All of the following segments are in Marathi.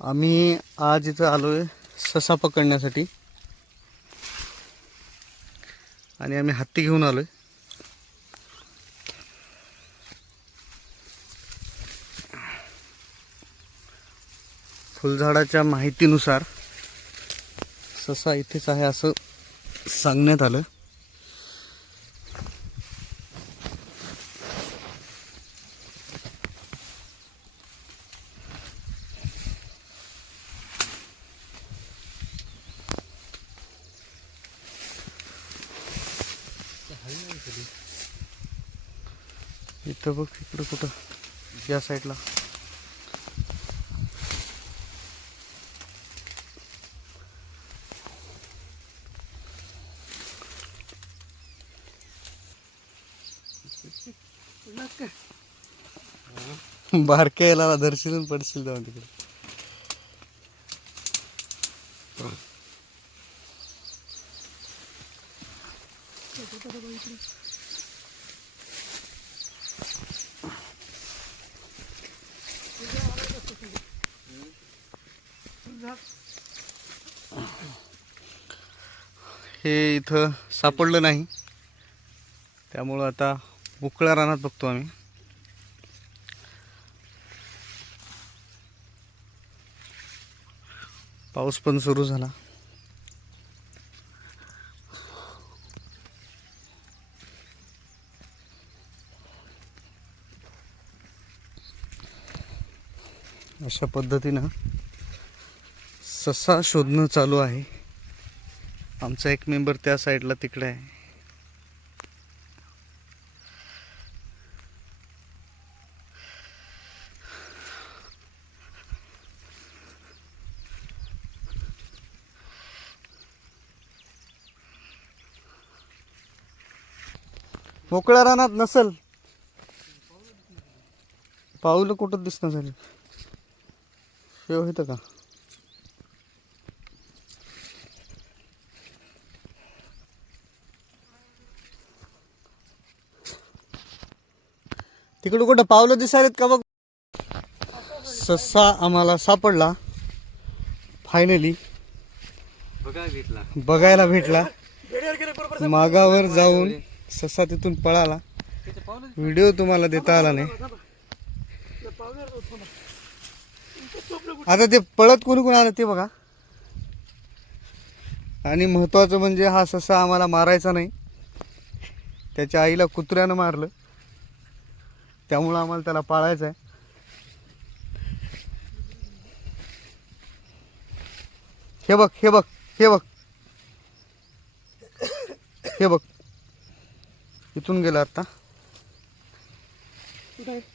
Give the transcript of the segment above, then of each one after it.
आम्ही आज इथं आलोय ससा पकडण्यासाठी आणि आम्ही हत्ती घेऊन आलोय. फुलझाडाच्या माहितीनुसार ससा इथेच आहे असं सांगण्यात आलं. इथं बघ, इकडं कुठं, या साईडला. बारक्या याला धरशील पडशील जाऊन तिकडे. हे इथं सापडलं नाही, त्यामुळं आता मोकळ्या रानात बघतो आम्ही. पाऊस पण सुरू झाला. अशा पद्धतीनं ससा शोधणं चालू आहे. आमचा एक मेंबर त्या साईडला तिकडे आहे. मोकळ्या रानात नसल, पाऊलं कुठं दिसणं झाली. शेव येतं का? तिकडं कुठं पावलं दिसायलेत का बघ. ससा आम्हाला सापडला फायनली. बघायला भेटला. मागावर जाऊन ससा तिथून पळाला. व्हिडिओ तुम्हाला देता आला नाही. आता ते पळत कोणी कोण आलं ते बघा. आणि महत्वाचं म्हणजे हा ससा आम्हाला मारायचा नाही, त्याच्या आईला कुत्र्यानं मारलं, त्यामुळं आम्हाला त्याला पाळायचं आहे. हे बघ, हे बघ, हे बघ, हे बघ, इथून गेला आता.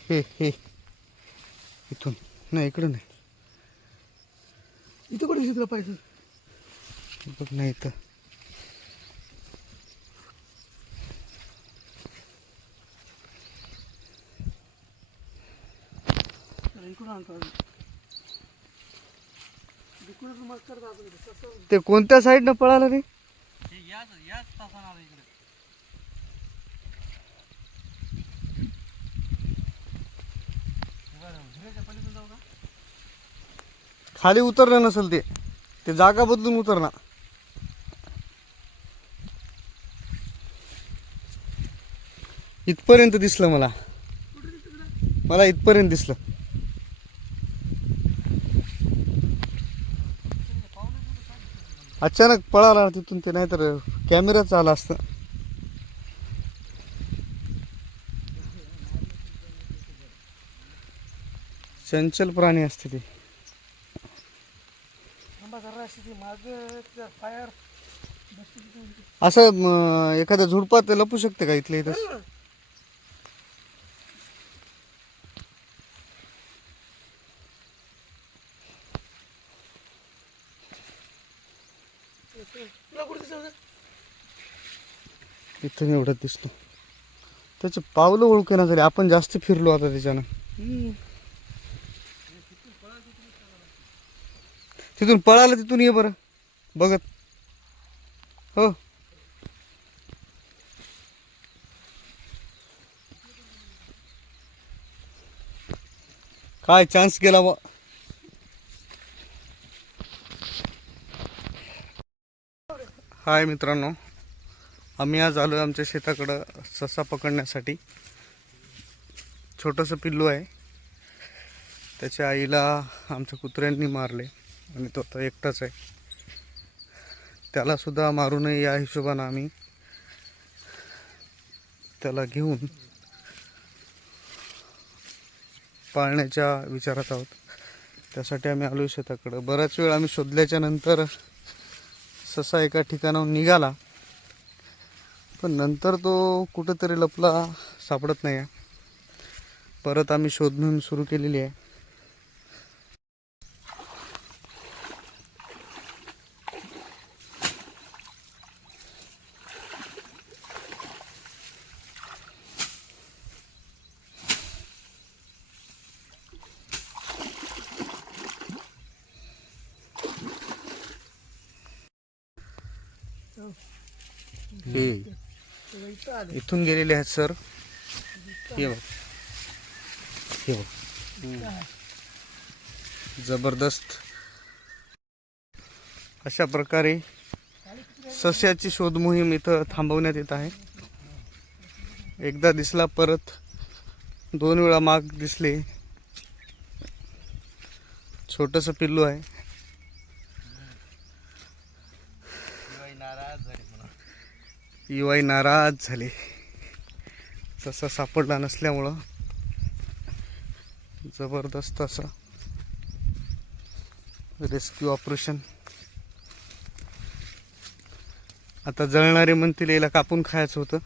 हे हे इथून नाही, इकडं नाही. इथं कुठे दिसलं पाहिजे बघ. नाही इथं. ते कोणत्या साईडनं पळालं रे? खाली उतरलं नसेल ते, ते जागा बदलून उतरणार. इथपर्यंत दिसलं मला, मला इथपर्यंत दिसलं. अचानक पळाला तिथून ते, नाहीतर कॅमेराच आला असतं. चंचल प्राणी असते ते. असं एखाद्या झुडपात लपू शकते का इथल्या इथं? इथून एवढं दिसलं. त्याचे पावलं ओळखेना झाले. आपण जास्त फिरलो आता त्याच्यानं. तिथून पळालं, तिथून ये बरं बघत. हो, काय चान्स गेला मग. हाय मित्रांनो, आम्ही आज आलो आमच्या शेताकडं ससा पकडण्यासाठी. छोटंसं पिल्लू आहे, त्याच्या आईला आमच्या कुत्र्यांनी मारले आणि तो आता एकटाच आहे. त्यालासुद्धा मारू नये या हिशोबानं आम्ही त्याला घेऊन पाळण्याच्या विचारात आहोत. त्यासाठी आम्ही आलो शेताकडं. बराच वेळ आम्ही शोधल्याच्या नंतर ससा एका ठिकाणाहून निघाला, पण नंतर तो कुठंतरी लपला, सापडत नाही आहे. परत आम्ही शोध मोहीम सुरू केलेली आहे. हे इथून गेलेले आहेत सर. हे बघ, हे बघ, जबरदस्त. अशा प्रकारे सस्याची शोध मोहीम इथं थांबवण्यात येत आहे. एकदा दिसला, परत 2 वेळा माग दिसले. छोटंसं पिल्लू आहे. युवाई नाराज झाले ससा सापडला नसल्यामुळं. जबरदस्त असं रेस्क्यू ऑपरेशन. आता जळणारे म्हणतील याला कापून खायचं होतं,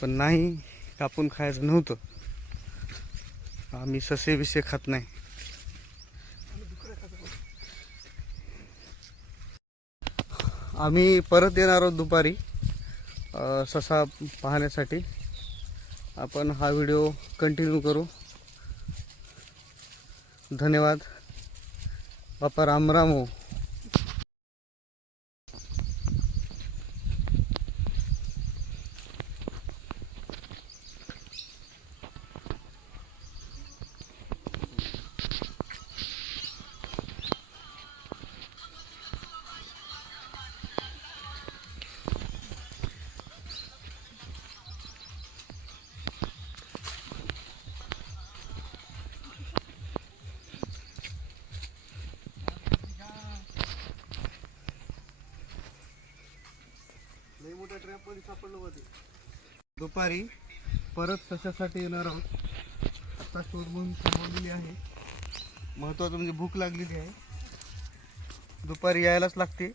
पण नाही, कापून खायचं नव्हतं. आम्ही ससे विषय खात नाही. आम्ही परत येणार आहोत दुपारी ससा पाहण्यासाठी. आपण हा व्हिडिओ कंटिन्यू करू. धन्यवाद. बापा राम राम हो. लई मोठ्या ट्रॅपमध्ये सापडलं होते. दुपारी परत सशासाठी येणार आहोत. आता शोध मोहीम थांबवलेली आहे. महत्त्वाचं म्हणजे भूक लागलेली आहे. दुपारी यायलाच लागते.